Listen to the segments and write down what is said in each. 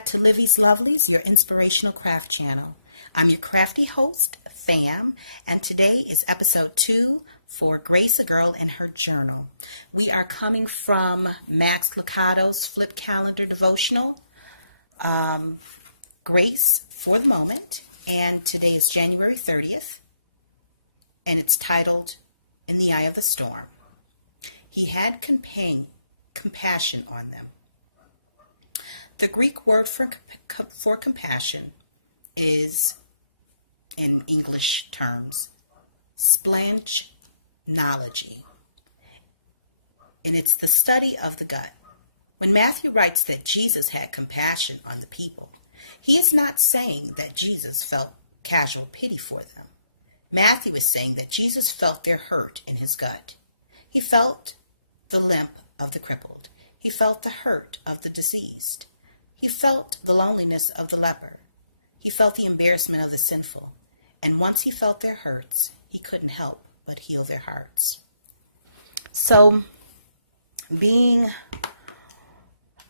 back to Livy's Lovelies, your inspirational craft channel. I'm your crafty host, Fam, and today is episode 2 for Grace, a Girl in Her Journal. We are coming from Max Lucado's Flip Calendar Devotional, Grace for the Moment, and today is January 30th, and it's titled, In the Eye of the Storm. He had compassion on them. The Greek word for compassion is, in English terms, splanchnology, and it's the study of the gut. When Matthew writes that Jesus had compassion on the people, he is not saying that Jesus felt casual pity for them. Matthew is saying that Jesus felt their hurt in his gut. He felt the limp of the crippled. He felt the hurt of the diseased. He felt the loneliness of the leper. He felt the embarrassment of the sinful. And once he felt their hurts, he couldn't help but heal their hearts. So, being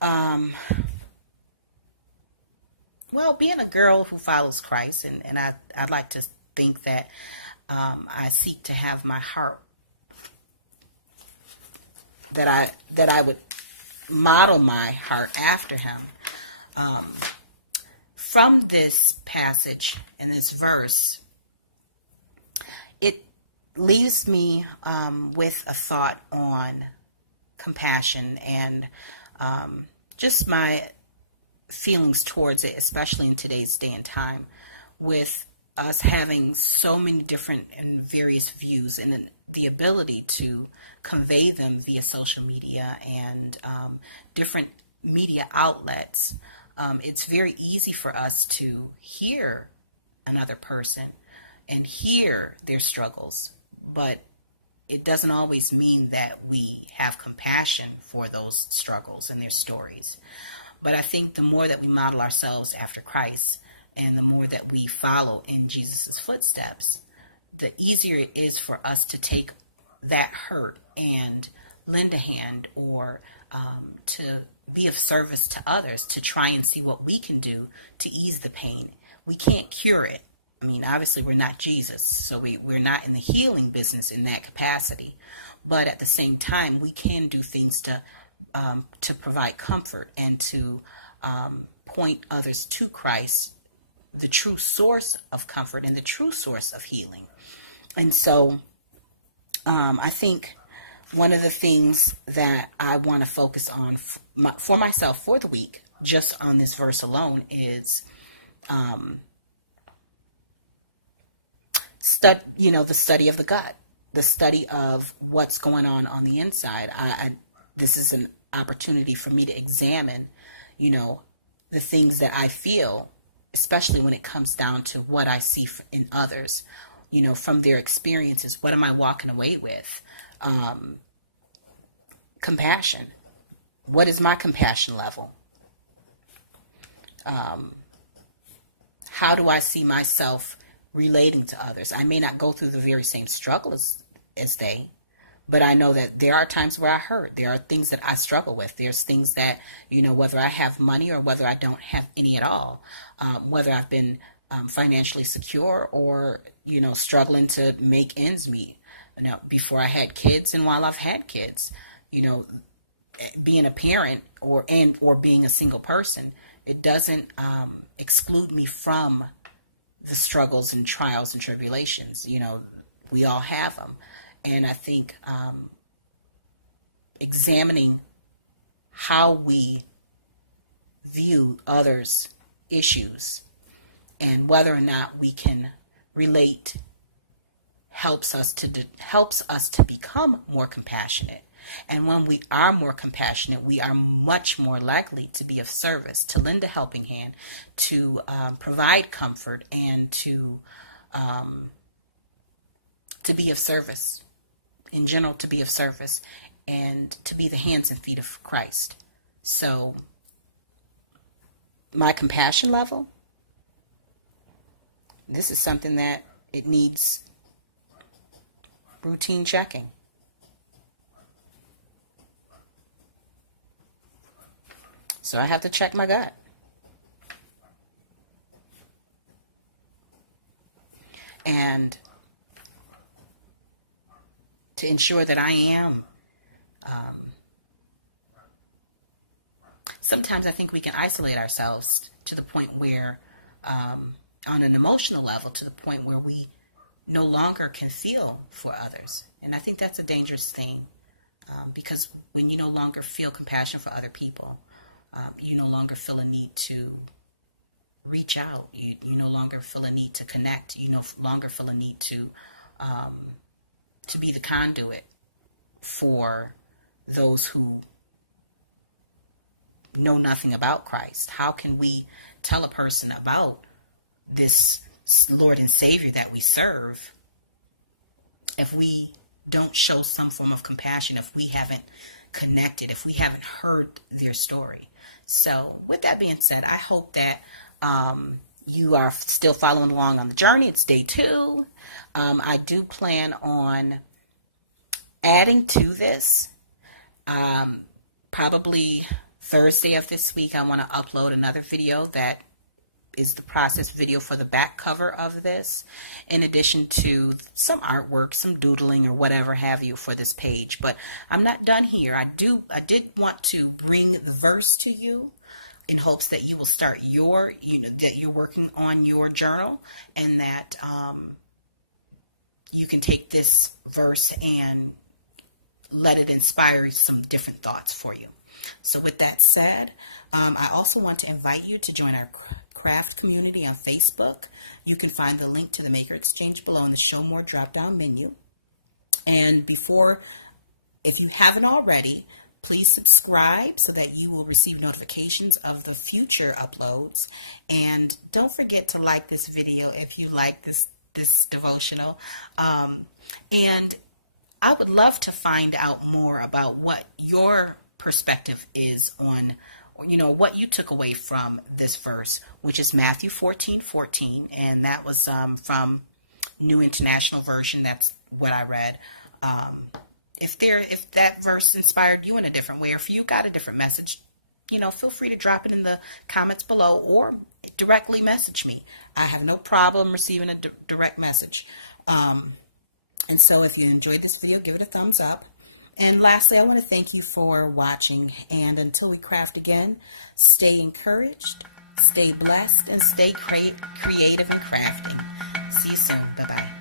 a girl who follows Christ, and I'd like to think that I seek to have my heart, that I would model my heart after him. From this passage and this verse, it leaves me with a thought on compassion and just my feelings towards it, especially in today's day and time, with us having so many different and various views and the ability to convey them via social media and different media outlets. It's very easy for us to hear another person and hear their struggles, but it doesn't always mean that we have compassion for those struggles and their stories. But I think the more that we model ourselves after Christ and the more that we follow in Jesus' footsteps, the easier it is for us to take that hurt and lend a hand or to be of service to others, to try and see what we can do to ease the pain. We can't cure it. I mean, obviously we're not Jesus, so we're not in the healing business in that capacity. But at the same time, we can do things to provide comfort and to point others to Christ, the true source of comfort and the true source of healing. And so I think one of the things that I want to focus on for myself for the week, just on this verse alone, is the study of the gut, the study of what's going on the inside. This is an opportunity for me to examine, the things that I feel, especially when it comes down to what I see in others, from their experiences. What am I walking away with? Compassion. What is my compassion level? How do I see myself relating to others? I may not go through the very same struggles as they, but I know that there are times where I hurt. There are things that I struggle with. There's things that, whether I have money or whether I don't have any at all, whether I've been financially secure or, struggling to make ends meet. Before I had kids and while I've had kids, being a parent or being a single person, it doesn't exclude me from the struggles and trials and tribulations. We all have them. And I think examining how we view others' issues and whether or not we can relate helps us to become more compassionate. And when we are more compassionate, we are much more likely to be of service, to lend a helping hand, to provide comfort, and to be of service. In general, to be of service and to be the hands and feet of Christ. So, my compassion level, this is something that it needs routine checking. So I have to check my gut. and to ensure that I am. Sometimes I think we can isolate ourselves to the point where, on an emotional level, to the point where we no longer can feel for others. And I think that's a dangerous thing, because when you no longer feel compassion for other people, you no longer feel a need to reach out. You no longer feel a need to connect. You no longer feel a need to be the conduit for those who know nothing about Christ. How can we tell a person about this Lord and Savior that we serve if we don't show some form of compassion, if we haven't connected, if we haven't heard their story? So with that being said, I hope that you are still following along on the journey. It's day 2. I do plan on adding to this. Probably Thursday of this week, I want to upload another video that is the process video for the back cover of this, in addition to some artwork, some doodling or whatever have you for this page. But I'm not done here. I did want to bring the verse to you in hopes that you will start that you're working on your journal, and that you can take this verse and let it inspire some different thoughts for you. So with that said, I also want to invite you to join our craft community on Facebook. You can find the link to the Maker Exchange below in the Show More drop-down menu. And if you haven't already, please subscribe so that you will receive notifications of the future uploads. And don't forget to like this video if you like this devotional. And I would love to find out more about what your perspective is on, what you took away from this verse, which is Matthew 14:14, and that was from New International Version. That's what I read. If that verse inspired you in a different way, or if you got a different message, feel free to drop it in the comments below or directly message me. I have no problem receiving a direct message. And so if you enjoyed this video, give it a thumbs up. And lastly, I want to thank you for watching. And until we craft again, stay encouraged, stay blessed, and stay creative and crafting. See you soon. Bye-bye.